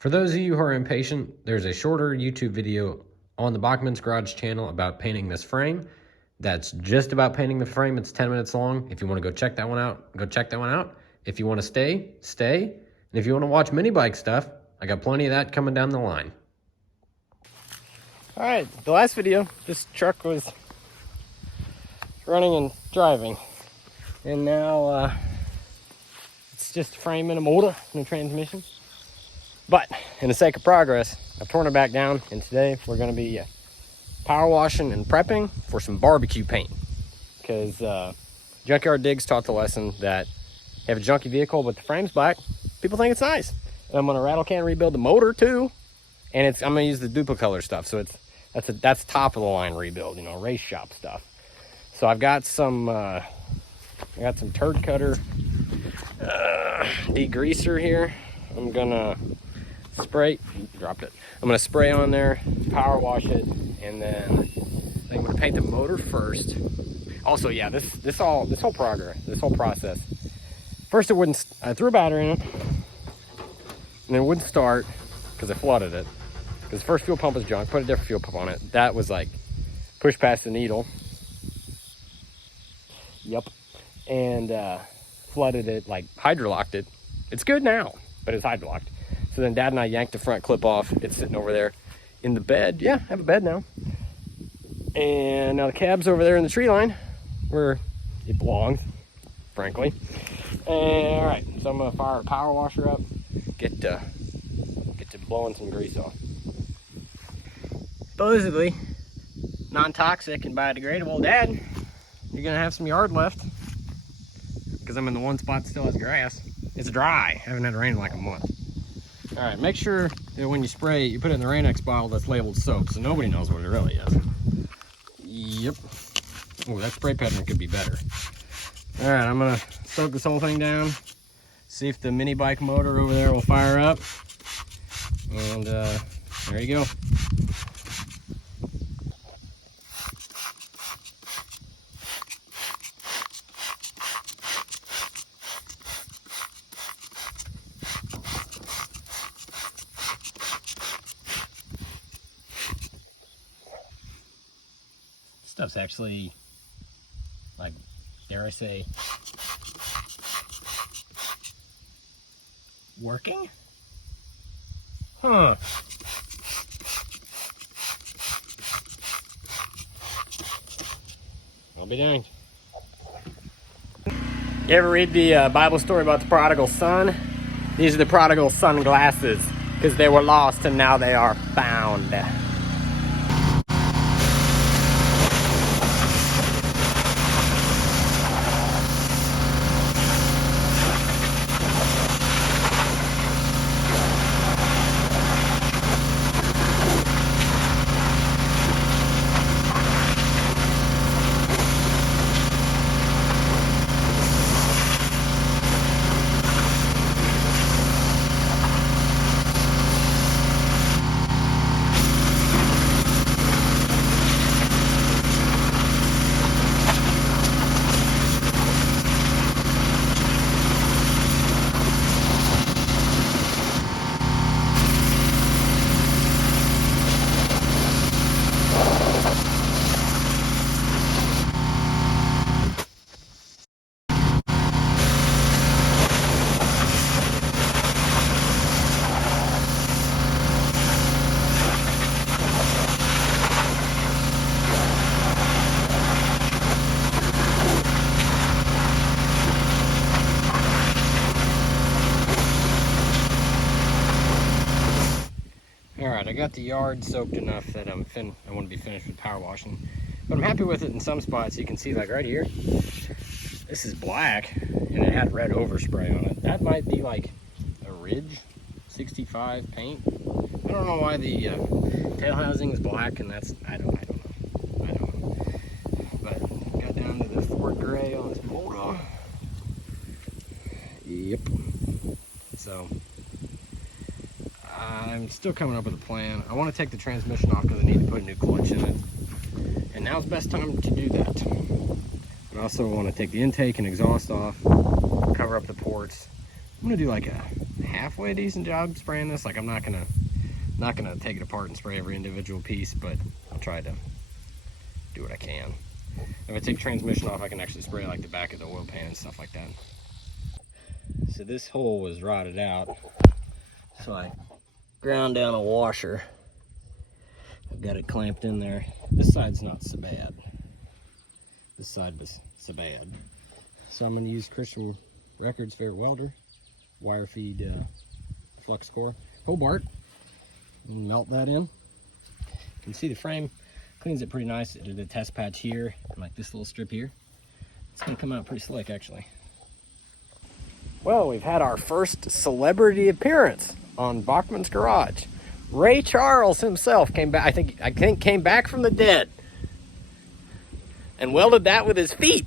For those of you who are impatient, there's a shorter YouTube video on the Bachman's Garage channel about painting this frame. That's just about painting the frame. It's 10 minutes long. If you want to go check that one out, go check that one out. If you want to stay, stay. And if you want to watch mini bike stuff, I got plenty of that coming down the line. All right, the last video, this truck was running and driving. And now it's just a frame and a motor and a transmission. But in the sake of progress, I've torn it back down, and today we're gonna be power washing and prepping for some barbecue paint. Because Junkyard Digs taught the lesson that you have a junky vehicle but the frame's black, people think it's nice. And I'm gonna rattle can rebuild the motor too, and I'm gonna use the Duplicolor stuff. So that's top of the line rebuild, you know, race shop stuff. So I've got some turd cutter degreaser here. I'm gonna spray, dropped it. I'm gonna spray on there, power wash it, and then I'm gonna paint the motor first. Also, yeah, this whole process. First, I threw a battery in it, and it wouldn't start because I flooded it. Because the first fuel pump was junk. Put a different fuel pump on it. That was like push past the needle. Yep, and flooded it, like hydrolocked it. It's good now, but it's hydrolocked. So then Dad and I yanked the front clip off. It's sitting over there in the bed. Yeah, I have a bed now. And now the cab's over there in the tree line where it belongs, frankly. And all right, so I'm gonna fire the power washer up, get to blowing some grease off. Supposedly non-toxic and biodegradable. Dad, you're gonna have some yard left because I'm in the one spot that still has grass. It's dry. I haven't had rain in like a month. All right, make sure that when you spray, you put it in the Rain-X bottle that's labeled soap, so nobody knows what it really is. Yep. Oh, that spray pattern could be better. All right, I'm gonna soak this whole thing down, see if the mini bike motor over there will fire up, and there you go. Stuff's actually, like, dare I say, working? Huh. I'll be dang. You ever read the Bible story about the prodigal son? These are the prodigal sunglasses, because they were lost and now they are found. Alright, I got the yard soaked enough that I want to be finished with power washing. But I'm happy with it in some spots. You can see, like right here, this is black and it had red overspray on it. That might be like a Ridge 65 paint. I don't know why the tail housing is black, and that's, I don't know. But got down to the Ford gray on this motor. Yep. So I'm still coming up with a plan. I want to take the transmission off because I need to put a new clutch in it. And now's the best time to do that. I also want to take the intake and exhaust off, cover up the ports, I'm gonna do like a halfway decent job spraying this. Like I'm not gonna take it apart and spray every individual piece, but I'll try to do what I can. If I take transmission off, I can actually spray like the back of the oil pan and stuff like that. So this hole was rotted out, so I ground down a washer. I've got it clamped in there. This side's not so bad. This side was so bad. So I'm gonna use Christian Records' favorite welder, wire feed flux core Hobart, and melt that in. You can see the frame cleans it pretty nice. It did a test patch here, like this little strip here. It's gonna come out pretty slick, actually. Well, we've had our first celebrity appearance on Bachman's Garage. Ray Charles himself came back. I think came back from the dead and welded that with his feet.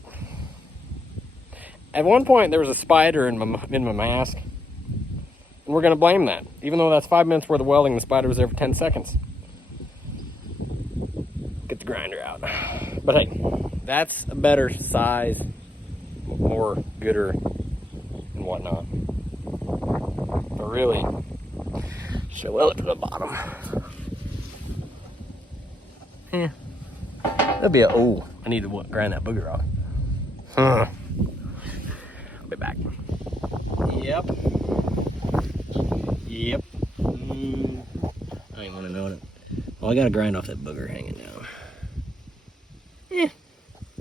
At one point, there was a spider in my mask, and we're gonna blame that, even though that's 5 minutes worth of welding. The spider was there for 10 seconds. Get the grinder out. But hey, that's a better size, more gooder and whatnot. But really, should weld it to the bottom. Yeah, that'd be I need to grind that booger off. I'll be back. Yep. I don't even want to know it. Well, I gotta grind off that booger hanging down.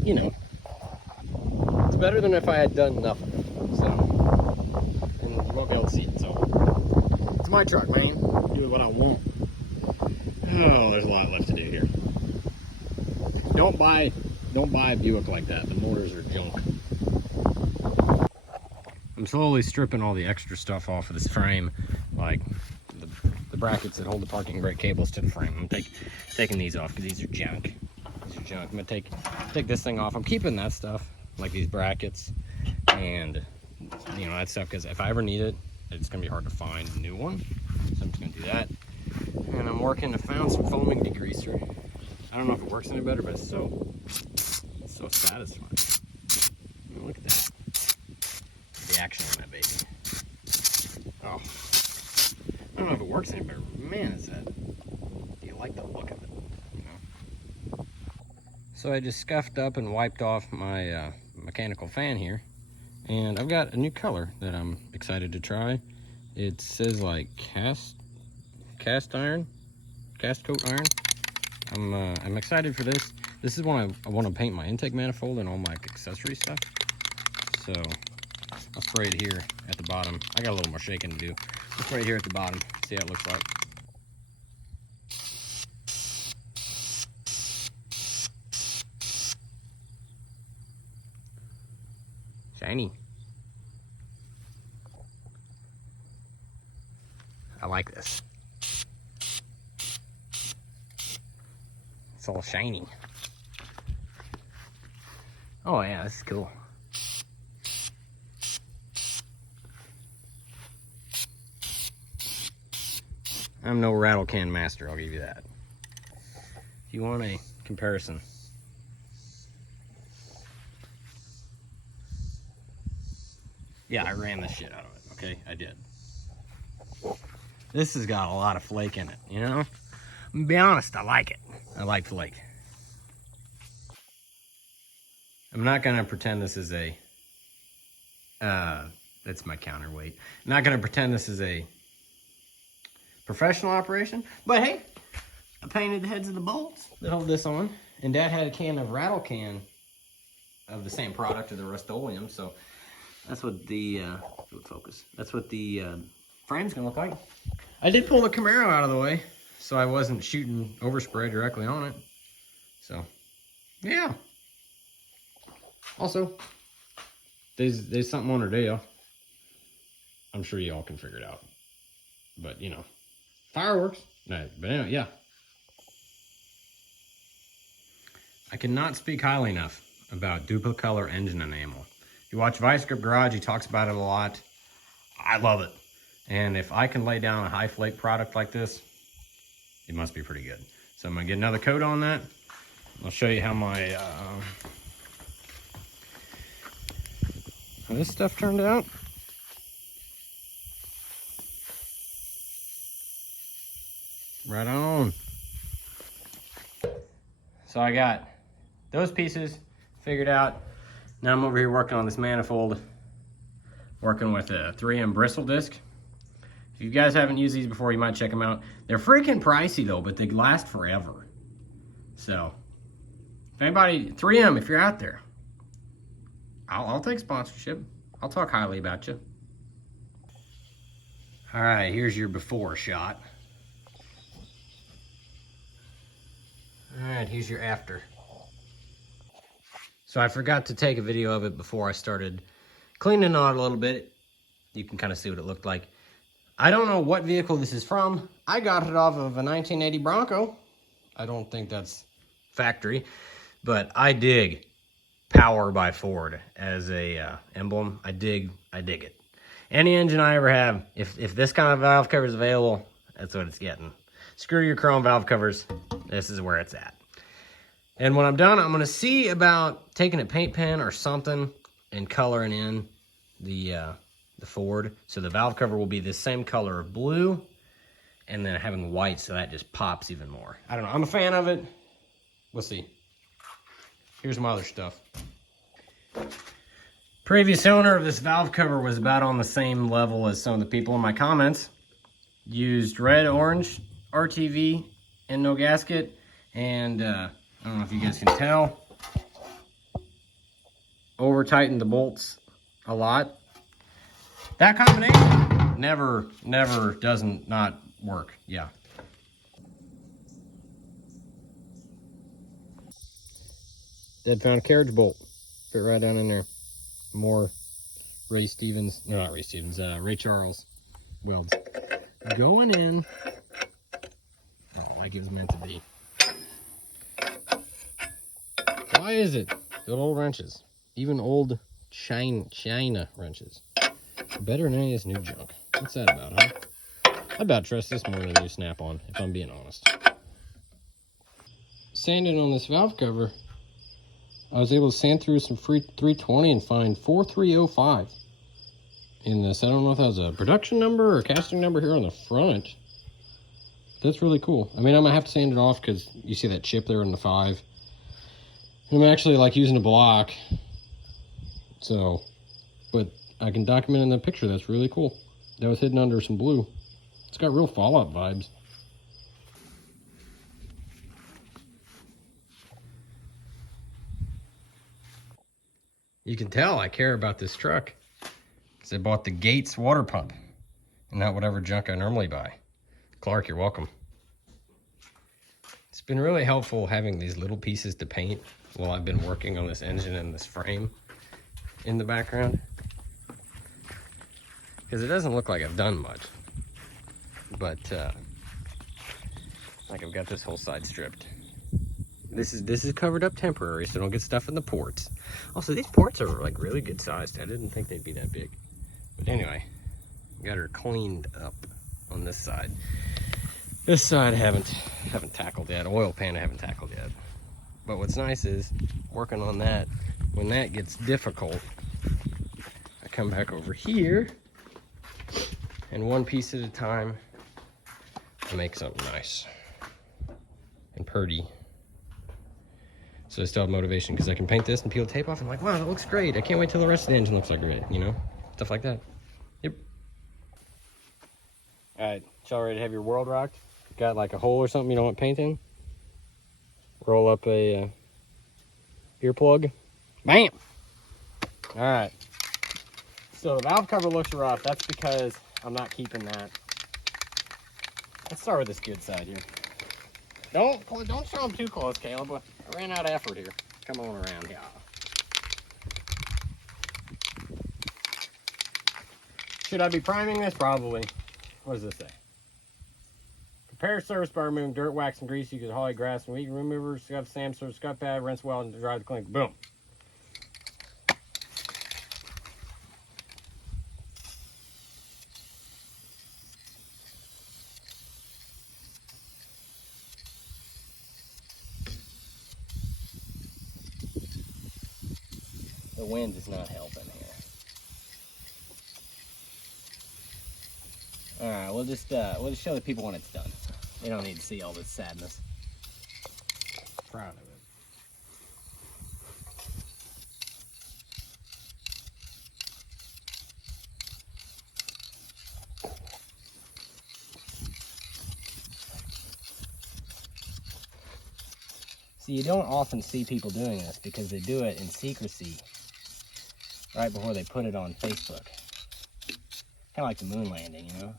You know, it's better than if I had done nothing. So, and you won't be able to see it. So, it's my truck, man. Do what I want. Oh, there's a lot left to do here. Don't buy a Buick like that. The motors are junk. I'm slowly stripping all the extra stuff off of this frame, like the brackets that hold the parking brake cables to the frame. I'm taking these off because these are junk. I'm gonna take this thing off. I'm keeping that stuff, like these brackets and that stuff, because if I ever need it, it's gonna be hard to find a new one. So I'm just gonna do that. And I'm working to find some foaming degreaser. I don't know if it works any better, but it's so satisfying. Look at that. The action on that baby. Oh, I don't know if it works any better, but man, do you like the look of it? So I just scuffed up and wiped off my mechanical fan here, and I've got a new color that I'm excited to try. It says like cast coat iron. I'm excited for this. This is when I want to paint my intake manifold and all my accessory stuff. So I'll spray it here at the bottom. I got a little more shaking to do. I'll spray it here at the bottom, see how it looks like. Shiny. I like this. It's all shiny. Oh yeah, this is cool. I'm no rattle can master, I'll give you that. If you want a comparison. Yeah, I ran the shit out of it, okay? I did. This has got a lot of flake in it, you know? I'm gonna be honest, I like it. I like flake. I'm not gonna pretend this is a, that's my counterweight. I'm not gonna pretend this is a professional operation, but hey, I painted the heads of the bolts that hold this on, and Dad had a can of rattle can of the same product of the Rust-Oleum, so that's what the, focus. That's what the frame's gonna look like. I did pull the Camaro out of the way, so I wasn't shooting overspray directly on it. So, yeah. Also, there's something on her deal. I'm sure y'all can figure it out. But, fireworks. No, but anyway, yeah. I cannot speak highly enough about duplicolor engine enamel. If you watch Vice Grip Garage, he talks about it a lot. I love it. And if I can lay down a high flake product like this, it must be pretty good. So I'm gonna get another coat on that. I'll show you how my how this stuff turned out. Right on. So I got those pieces figured out. Now I'm over here working on this manifold, working with a 3M bristle disc. If you guys haven't used these before, you might check them out. They're freaking pricey though, but they last forever. So, if anybody, 3M, if you're out there, I'll take sponsorship. I'll talk highly about you. All right, here's your before shot. All right, here's your after. So I forgot to take a video of it before I started cleaning on it a little bit. You can kind of see what it looked like. I don't know what vehicle this is from. I got it off of a 1980 Bronco. I don't think that's factory, but I dig Power by Ford as a emblem. I dig it. Any engine I ever have, if this kind of valve cover is available, that's what it's getting. Screw your chrome valve covers. This is where it's at. And when I'm done, I'm gonna see about taking a paint pen or something and coloring in the Ford. So the valve cover will be the same color of blue, and then having white so that just pops even more. I don't know, I'm a fan of it. We'll see. Here's my other stuff. Previous owner of this valve cover was about on the same level as some of the people in my comments. Used red, orange, RTV, and no gasket. And I don't know if you guys can tell, over tightened the bolts a lot. That combination never doesn't not work. Yeah. Dead found carriage bolt. Fit right down in there. More Ray Stevens, no, not Ray Stevens, Ray Charles welds. Going in, oh, like it was meant to be. Why is it? Good old wrenches. Even old China wrenches. Better than any of this new junk. What's that about, huh? I about trust this more than a new Snap-on, if I'm being honest. Sanding on this valve cover, I was able to sand through some free 320 and find 4305 in this. I don't know if that was a production number or a casting number here on the front. That's really cool. I mean, I might have to sand it off because you see that chip there in the 5. I'm actually like using a block, so, but I can document in the picture. That's really cool. That was hidden under some blue. It's got real Fallout vibes. You can tell I care about this truck because I bought the Gates water pump and not whatever junk I normally buy. Clark, you're welcome. It's been really helpful having these little pieces to paint while I've been working on this engine and this frame in the background, because it doesn't look like I've done much, but like I've got this whole side stripped. This is covered up temporary so don't get stuff in the ports. Also, these ports are like really good sized. I didn't think they'd be that big, but anyway, got her cleaned up on this side. This side I haven't tackled yet. Oil pan I haven't tackled yet. But what's nice is working on that, when that gets difficult, I come back over here and one piece at a time I make something nice and purty. So I still have motivation because I can paint this and peel tape off and I'm like, wow, that looks great. I can't wait till the rest of the engine looks like great, you know? Stuff like that. Yep. All right, y'all ready to have your world rocked? Got like a hole or something you don't want paint in? Roll up a earplug. Bam! All right. So the valve cover looks rough. That's because I'm not keeping that. Let's start with this good side here. Don't show them too close, Caleb. I ran out of effort here. Come on around here. Should I be priming this? Probably. What does this say? Prepare surface by removing dirt, wax, and grease. Use holly, grass, and weed remover. Scuff, sand, surface, scuff pad, rinse well, and dry the clean. Boom. The wind is not helping here. All right, we'll just show the people when it's done. They don't need to see all this sadness. Proud of it. See, you don't often see people doing this because they do it in secrecy right before they put it on Facebook. Kind of like the moon landing, you know?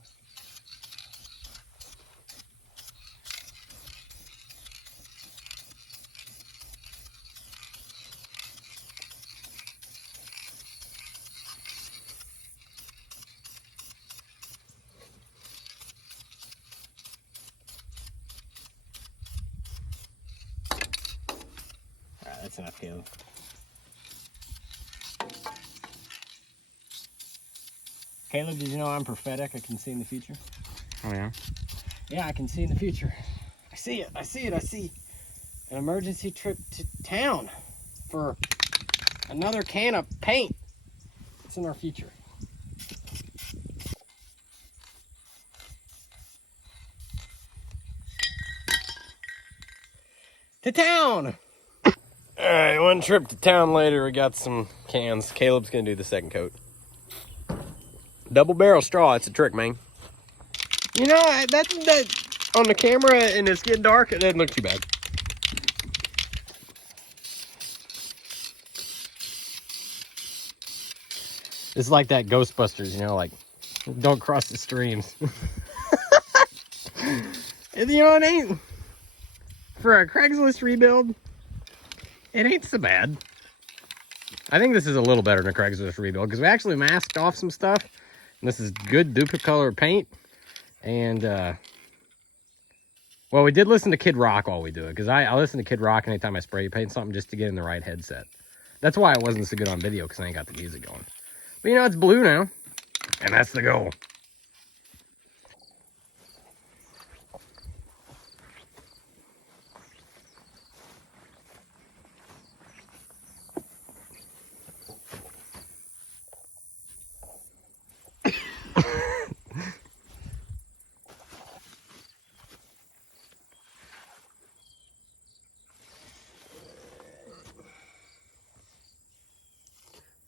Alright, that's enough, Caleb. Caleb, did you know I'm prophetic? I can see in the future. Oh, yeah? Yeah, I can see in the future. I see it. I see it. I see an emergency trip to town for another can of paint. It's in our future. To town! Alright, one trip to town later, we got some cans. Caleb's gonna do the second coat. Double barrel straw, it's a trick, man. You know, that on the camera and it's getting dark, it doesn't look too bad. It's like that Ghostbusters, you know, like, don't cross the streams. You know, it ain't, for a Craigslist rebuild, it ain't so bad. I think this is a little better than a Craigslist rebuild because we actually masked off some stuff. And this is good duplicate color paint. And, well, we did listen to Kid Rock while we do it because I listen to Kid Rock anytime I spray paint something just to get in the right headset. That's why it wasn't so good on video because I ain't got the music going. But, you know, it's blue now. And that's the goal.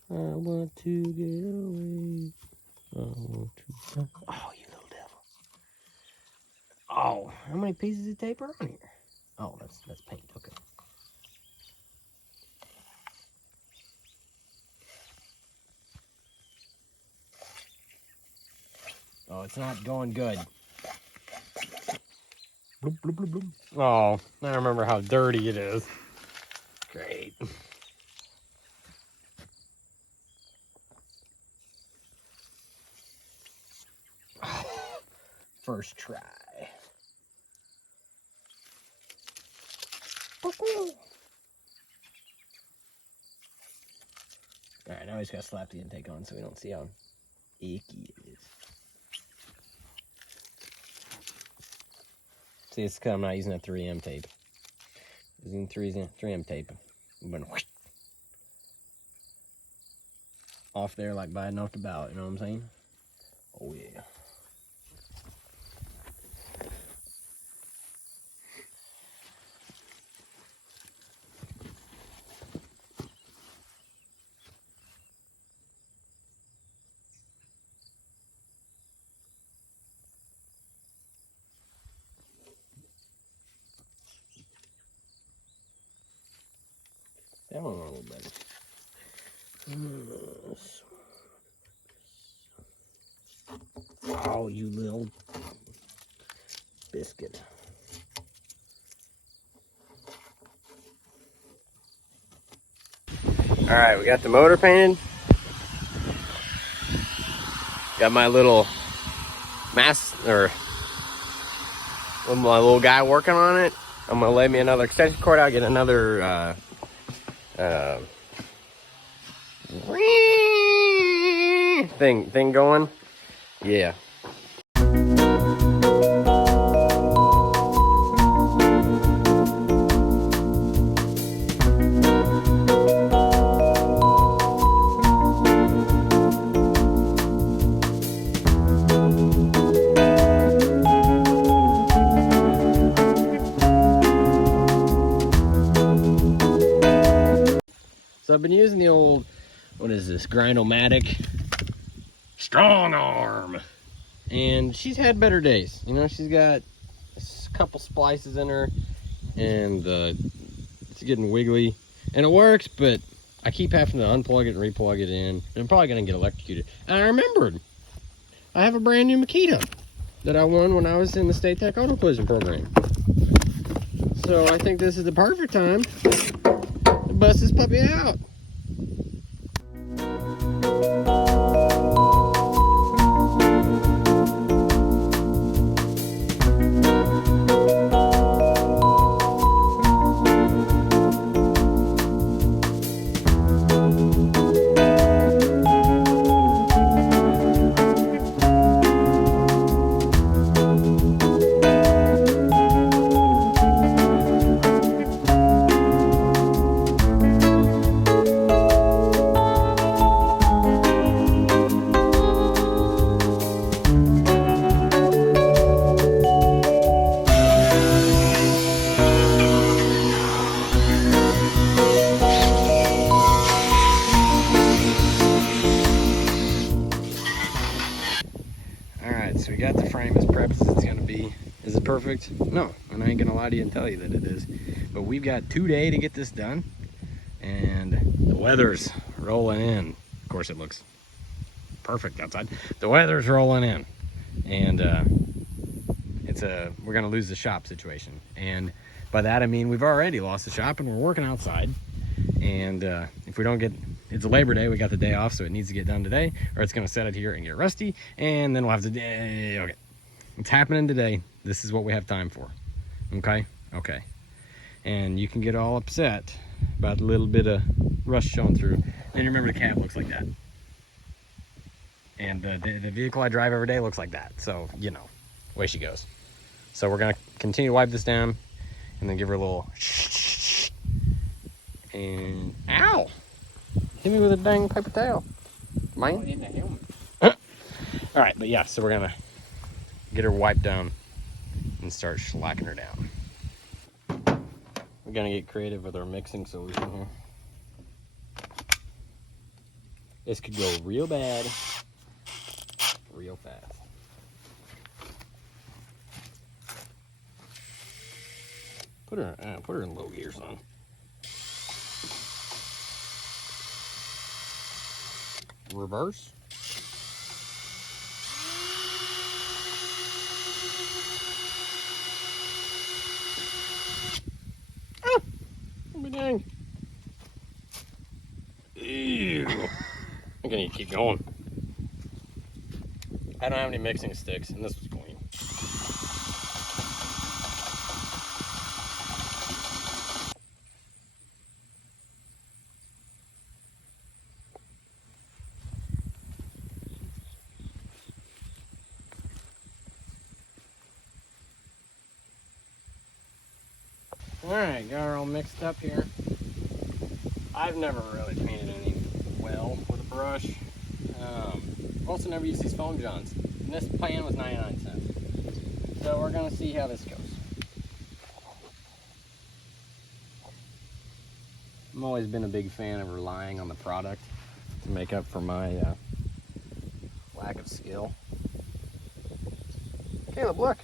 I want to get away. I want to. Oh, you little devil. Oh, how many pieces of tape are on here? Oh, that's paint. Okay. Oh, it's not going good. Bloop, bloop, bloop, bloop. Oh, I remember how dirty it is. Great. First try. Alright, now he's got to slap the intake on so we don't see how icky it is. See, it's because I'm not using a 3M tape. Using 3M tape. I'm gonna off there like biting off the ballot, you know what I'm saying? Oh yeah. That one went a little better. Oh, you little biscuit. All right, we got the motor painted. Got my little my little guy working on it. I'm gonna lay me another extension cord out, get another thing going. Yeah. been using the old, what is this, Grind-O-Matic Strong Arm. And she's had better days. You know, she's got a couple splices in her, and it's getting wiggly. And it works, but I keep having to unplug it and replug it in. And I'm probably going to get electrocuted. And I remembered, I have a brand new Makita that I won when I was in the State Tech Auto Collision program. So I think this is the perfect time to bust this puppy out. So we got the frame as prepped as it's gonna be. Is it perfect? No, and I ain't gonna lie to you and tell you that it is. But we've got 2 days to get this done, and the weather's rolling in. Of course, it looks perfect outside. The weather's rolling in, and we're gonna lose the shop situation. And by that I mean we've already lost the shop, and we're working outside. And if we don't get, it's a Labor Day, we got the day off, so it needs to get done today, or it's gonna set it here and get rusty, and then we'll have to, okay. It's happening today. This is what we have time for. Okay? Okay. And you can get all upset about a little bit of rust showing through. And remember, the cab looks like that. And the vehicle I drive every day looks like that. So, you know, away she goes. So we're gonna continue to wipe this down, and then give her a little and ow! Hit me with a dang paper towel, man. All right, but yeah, so we're gonna get her wiped down and start slacking her down. We're gonna get creative with our mixing solution here. This could go real bad, real fast. Put her in low gear, son. Reverse. Oh, dang. Ew. I'm gonna need to keep going. I don't have any mixing sticks, and this was clean. Alright, got her all mixed up here. I've never really painted any well with a brush. Also never used these foam johns. And this pan was 99 cents. So we're gonna see how this goes. I've always been a big fan of relying on the product to make up for my lack of skill. Caleb, look.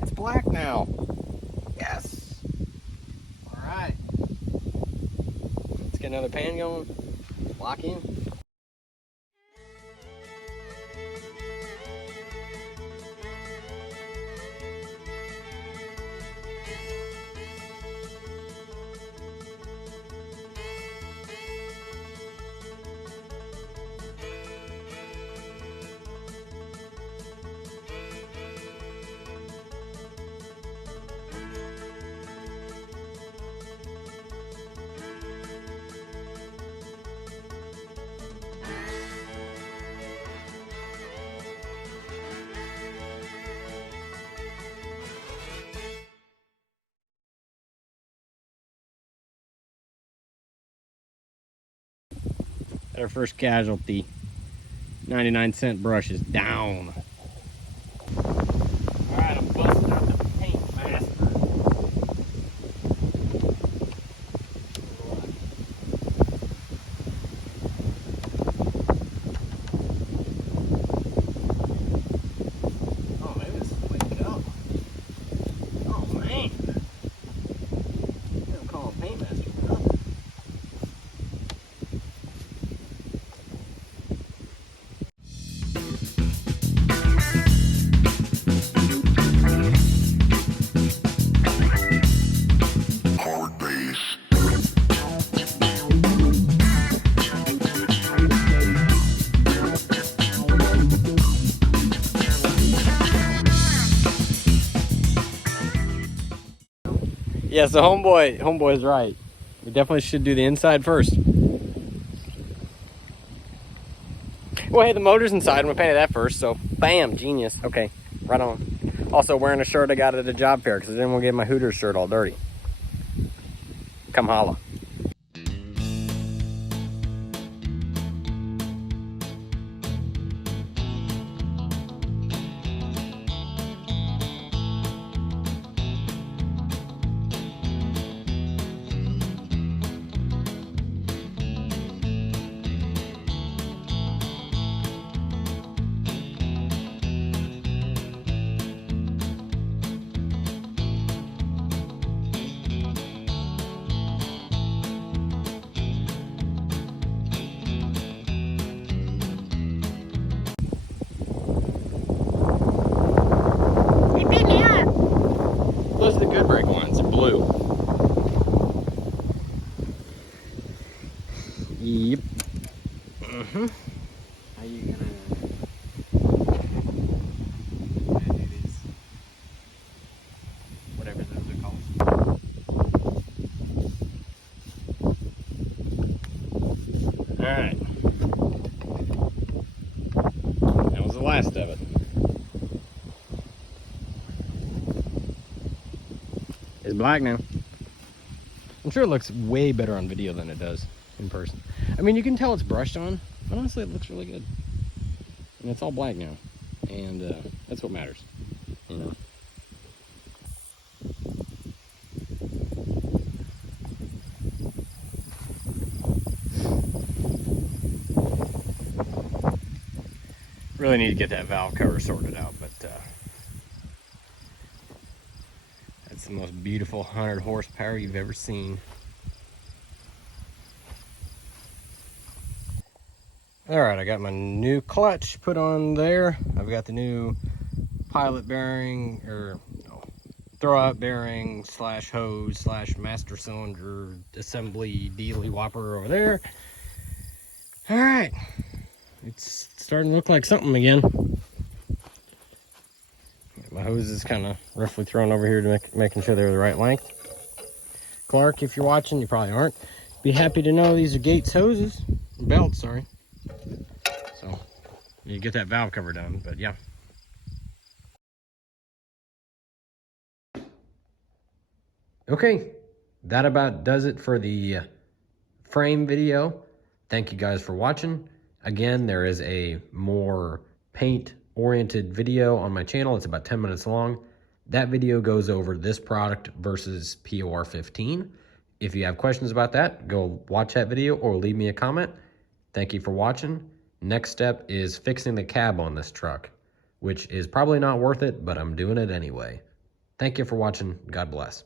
It's black now. Yes. All right. Let's get another pan going. Lock in. Our first casualty. 99-cent brush is down. Alright, I'm busting out the paint master. Yeah, so homeboy's right. We definitely should do the inside first. Well, hey, the motor's inside, and we painted that first, so bam, genius. Okay, right on. Also wearing a shirt I got at a job fair because I didn't want to get my Hooters shirt all dirty. Come holla. Those are the good brake ones, blue. Yep. Mm-hmm. How you gonna do these? Whatever those are called. Alright. That was the last of it. It's black now. I'm sure it looks way better on video than it does in person. I mean, you can tell it's brushed on, but honestly, it looks really good. And it's all black now. And that's what matters, you know. Really need to get that valve cover sorted out, but that's the most beautiful 100 horsepower you've ever seen. All right, I got my new clutch put on there. I've got the new pilot bearing, or no, throwout bearing slash hose slash master cylinder assembly dealy whopper over there. All right, it's starting to look like something again. My hose is kind of roughly thrown over here to making sure they're the right length. Clark, if you're watching, you probably aren't. Be happy to know these are Gates hoses, belts, sorry. So you get that valve cover done, but yeah. Okay, that about does it for the frame video. Thank you guys for watching. Again, there is a more paint-oriented video on my channel. It's about 10 minutes long. That video goes over this product versus POR 15. If you have questions about that, go watch that video or leave me a comment. Thank you for watching. Next step is fixing the cab on this truck, which is probably not worth it, but I'm doing it anyway. Thank you for watching. God bless.